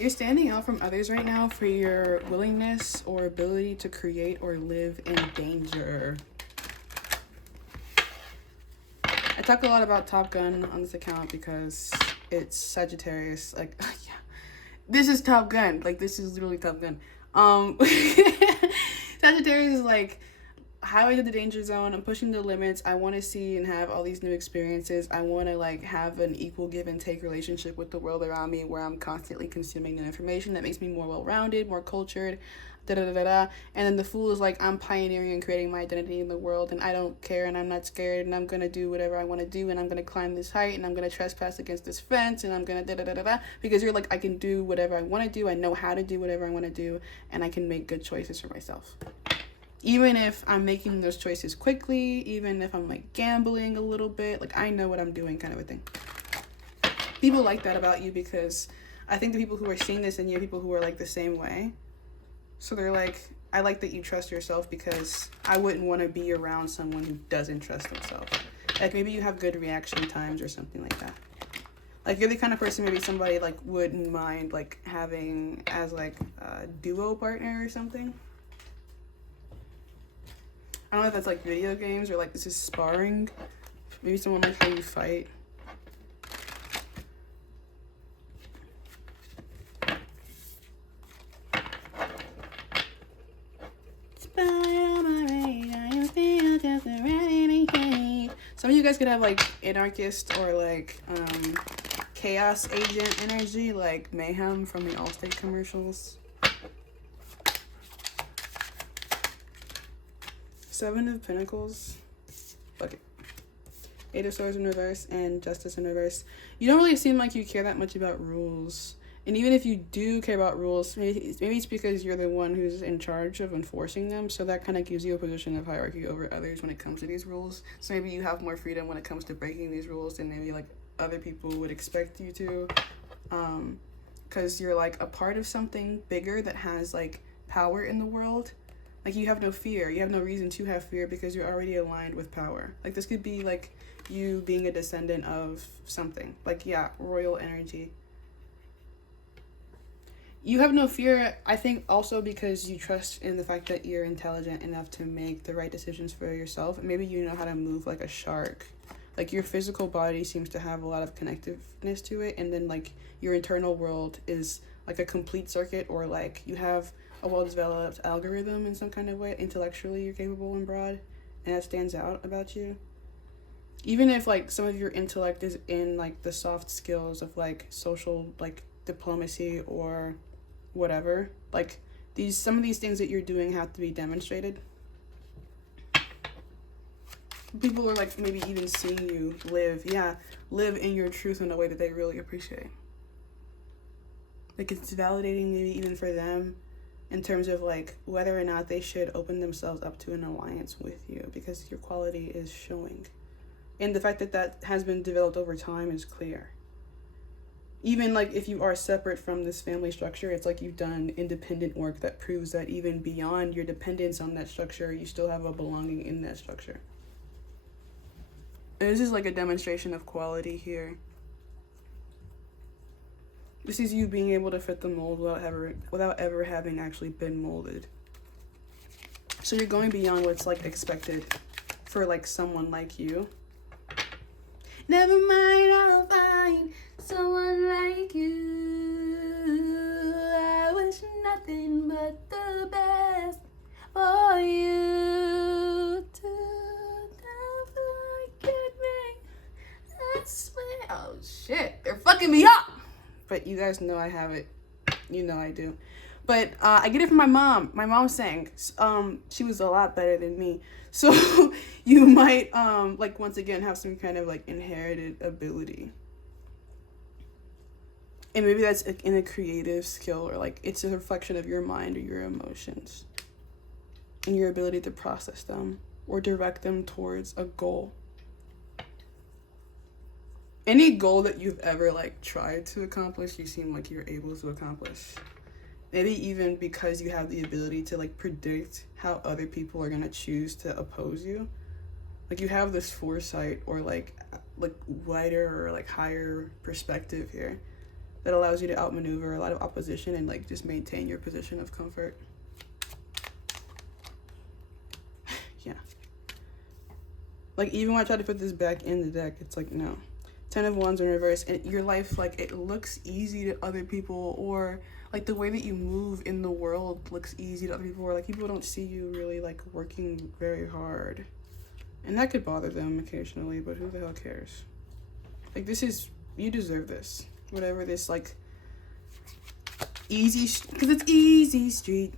You're standing out from others right now for your willingness or ability to create or live in danger. I talk a lot about Top Gun on this account because it's Sagittarius. Like, yeah, this is Top Gun. Like, this is literally Top Gun. Sagittarius is like, highway to the danger zone. I'm pushing the limits. I want to see and have all these new experiences. I want to like have an equal give and take relationship with the world around me, where I'm constantly consuming new information that makes me more well-rounded, more cultured, da da da da da. And then the Fool is like, I'm pioneering and creating my identity in the world, and I don't care, and I'm not scared, and I'm gonna do whatever I want to do, and I'm gonna climb this height, and I'm gonna trespass against this fence, and I'm gonna da da da da da. Because you're like, I can do whatever I want to do. I know how to do whatever I want to do, and I can make good choices for myself. Even if I'm making those choices quickly, even if I'm like gambling a little bit, like I know what I'm doing, kind of a thing. People like that about you, because I think the people who are seeing this in you are people who are like the same way. So they're like, I like that you trust yourself, because I wouldn't want to be around someone who doesn't trust themselves. Like maybe you have good reaction times or something like that. Like you're the kind of person maybe somebody like wouldn't mind like having as like a duo partner or something. I don't know if that's like video games or like this is sparring. Maybe someone like how you fight. Some of you guys could have like anarchist or like chaos agent energy, like Mayhem from the Allstate commercials. 7 of Pentacles. Fuck it. 8 of Swords in reverse and Justice in reverse. You don't really seem like you care that much about rules. And even if you do care about rules, maybe it's because you're the one who's in charge of enforcing them. So that kind of gives you a position of hierarchy over others when it comes to these rules. So maybe you have more freedom when it comes to breaking these rules than maybe like other people would expect you to. Because you're like a part of something bigger that has like power in the world. Like you have no fear. You have no reason to have fear because you're already aligned with power. Like this could be like you being a descendant of something. Like, yeah, royal energy. You have no fear, I think, also because you trust in the fact that you're intelligent enough to make the right decisions for yourself. And maybe you know how to move like a shark. Like your physical body seems to have a lot of connectiveness to it. And then like your internal world is like a complete circuit, or like you have a well-developed algorithm in some kind of way. Intellectually, you're capable and broad, and that stands out about you. Even if like some of your intellect is in like the soft skills of like social like diplomacy or whatever, like some of these things that you're doing have to be demonstrated. People are like maybe even seeing you live in your truth in a way that they really appreciate. Like it's validating maybe even for them in terms of like whether or not they should open themselves up to an alliance with you, because your quality is showing. And the fact that that has been developed over time is clear. Even like if you are separate from this family structure, it's like you've done independent work that proves that even beyond your dependence on that structure, you still have a belonging in that structure. And this is like a demonstration of quality here. This is you being able to fit the mold without ever having actually been molded. So you're going beyond what's like expected for like someone like you. Never mind, I'll find someone like you. I wish nothing but the best for you to never get me. I swear. Oh shit, they're fucking me up. But you guys know I have it. You know I do. But I get it from my mom. My mom sang. She was a lot better than me. So you might, like, once again, have some kind of, like, inherited ability. And maybe that's in a creative skill, or, like, it's a reflection of your mind or your emotions. And your ability to process them or direct them towards a goal. Any goal that you've ever like tried to accomplish, you seem like you're able to accomplish. Maybe even because you have the ability to like predict how other people are gonna choose to oppose you. Like you have this foresight or like wider or like higher perspective here. that allows you to outmaneuver a lot of opposition and like just maintain your position of comfort. Yeah. Like, even when I try to put this back in the deck, it's like, no. 10 of Wands in reverse, and your life, like, it looks easy to other people, or like the way that you move in the world looks easy to other people, or like people don't see you really like working very hard, and that could bother them occasionally, but who the hell cares? Like, this is, you deserve this, whatever this like easy, because it's easy street.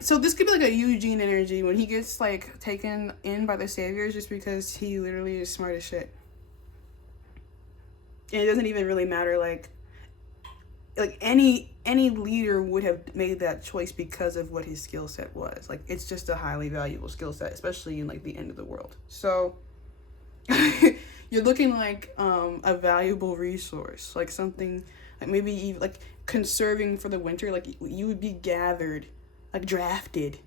So this could be like a Eugene energy when he gets like taken in by the saviors just because he literally is smart as shit. And it doesn't even really matter, like any leader would have made that choice because of what his skill set was. Like, it's just a highly valuable skill set, especially in like the end of the world. So you're looking like a valuable resource, like something like maybe even like conserving for the winter. Like, you would be gathered, like drafted.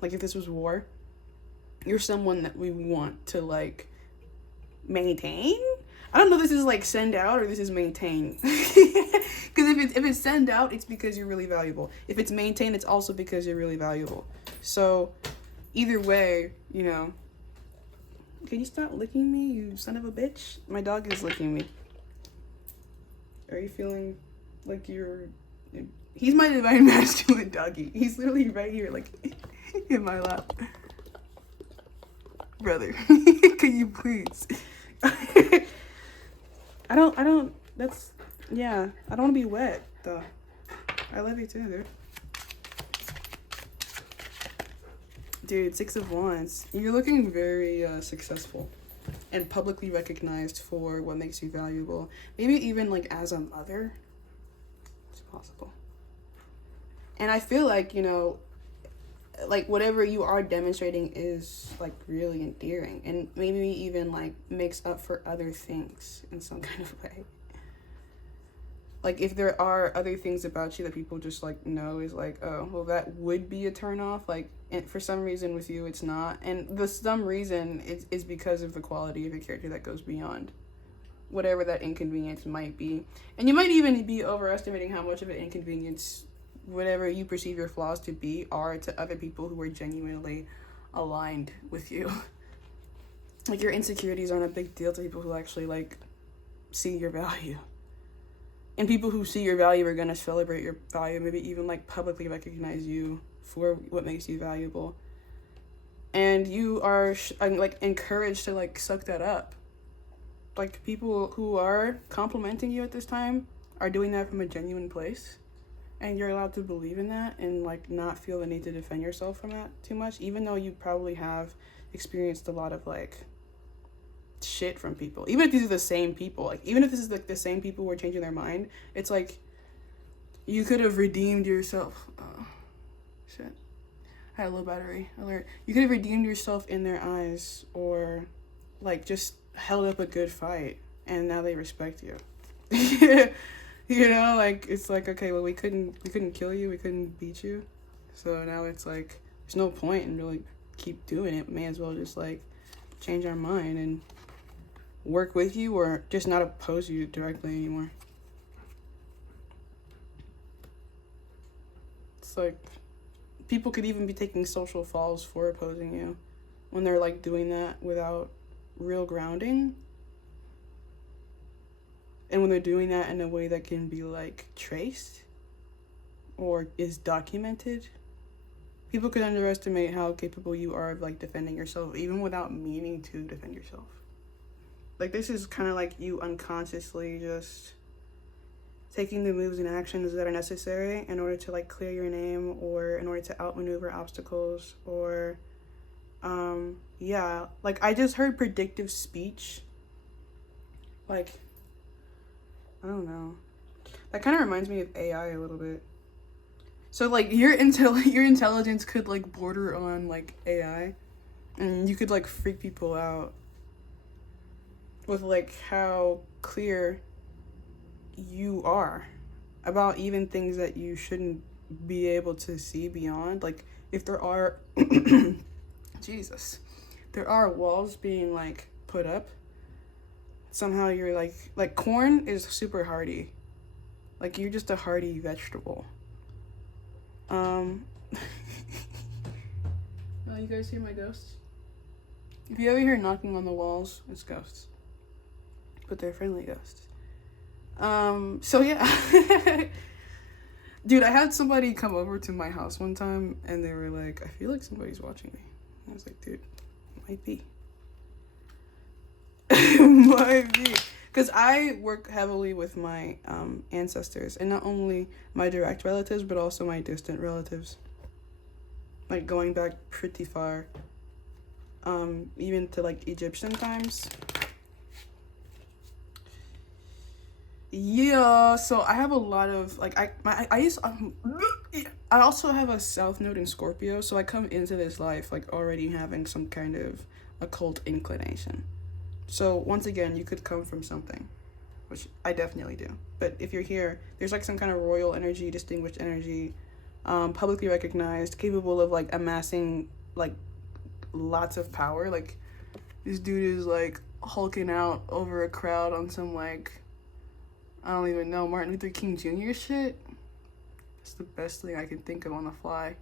Like, if this was war, you're someone that we want to like maintain. I don't know if this is like send out or this is maintain. Because if it's send out, it's because you're really valuable. If it's maintain, it's also because you're really valuable. So either way, you know. Can you stop licking me, you son of a bitch? My dog is licking me. Are you feeling like you're... He's my divine masculine doggy. He's literally right here, like, in my lap. Brother, can you please? I don't, that's, yeah, I don't want to be wet, though. I love you too, dude. Dude, 6 of Wands. You're looking very successful and publicly recognized for what makes you valuable. Maybe even like as a mother. It's possible. And I feel like, you know, like whatever you are demonstrating is like really endearing and maybe even like makes up for other things in some kind of way. Like, if there are other things about you that people just like know is like, oh, well, that would be a turn off. Like, and for some reason with you, it's not. And the some reason is because of the quality of your character that goes beyond whatever that inconvenience might be. And you might even be overestimating how much of an inconvenience whatever you perceive your flaws to be are to other people who are genuinely aligned with you. Like, your insecurities aren't a big deal to people who actually like see your value. And people who see your value are going to celebrate your value, maybe even like publicly recognize you for what makes you valuable. And you are like encouraged to like suck that up. Like, people who are complimenting you at this time are doing that from a genuine place. And you're allowed to believe in that and like not feel the need to defend yourself from that too much, even though you probably have experienced a lot of like shit from people. Even if these are the same people, like even if this is like the same people who are changing their mind, it's like you could have redeemed yourself. Oh, shit. I had a low battery alert. You could have redeemed yourself in their eyes, or like just held up a good fight, and now they respect you. You know, like, it's like, okay, well, we couldn't kill you, we couldn't beat you, so now it's like there's no point in really keep doing it. May as well just like change our mind and work with you, or just not oppose you directly anymore. It's like people could even be taking social falls for opposing you when they're like doing that without real grounding. And when they're doing that in a way that can be like traced or is documented, people could underestimate how capable you are of like defending yourself, even without meaning to defend yourself. Like, this is kind of like you unconsciously just taking the moves and actions that are necessary in order to like clear your name, or in order to outmaneuver obstacles, or yeah, like I just heard predictive speech. Like, I don't know. That kind of reminds me of AI a little bit. So like your intelligence could like border on like AI, and you could like freak people out with like how clear you are about even things that you shouldn't be able to see beyond. Like, if there are there are walls being like put up, somehow you're like corn is super hardy. Like, you're just a hearty vegetable. Oh, you guys hear my ghosts? If you ever hear knocking on the walls, it's ghosts. But they're friendly ghosts. So yeah. Dude, I had somebody come over to my house one time, and they were like, I feel like somebody's watching me. I was like, dude, might be. Might be. Because I work heavily with my ancestors, and not only my direct relatives, but also my distant relatives. Like, going back pretty far. Even to, like, Egyptian times. Yeah, so I have a lot of, like, I also have a south node in Scorpio, so I come into this life, like, already having some kind of occult inclination. So, once again, you could come from something, which I definitely do. But if you're here, there's, like, some kind of royal energy, distinguished energy, publicly recognized, capable of, like, amassing, like, lots of power. Like, this dude is, like, hulking out over a crowd on some, like, I don't even know, Martin Luther King Jr. shit. It's the best thing I can think of on the fly.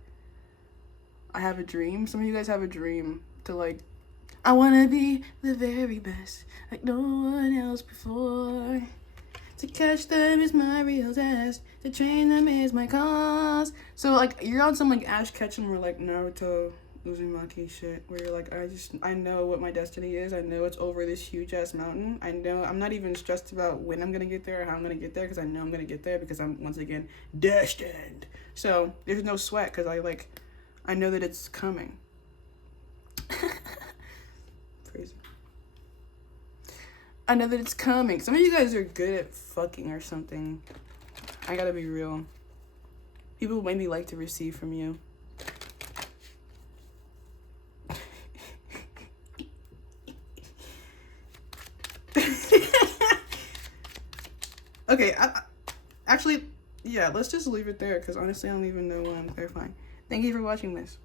I have a dream. Some of you guys have a dream to, like, I want to be the very best, like no one else before. To catch them is my real test. To train them is my cause. So, like, you're on some, like, Ash Ketchum or, like, Naruto Uzumaki shit, where you're like, I know what my destiny is. I know it's over this huge ass mountain. I know I'm not even stressed about when I'm gonna get there or how I'm gonna get there, because I know I'm gonna get there because I'm, once again, destined. So there's no sweat, because I know that it's coming. Crazy. I know that it's coming. Some of you guys are good at fucking or something. I gotta be real. People maybe like to receive from you. Okay, actually, yeah, let's just leave it there, because honestly, I don't even know when I'm clarifying. Thank you for watching this.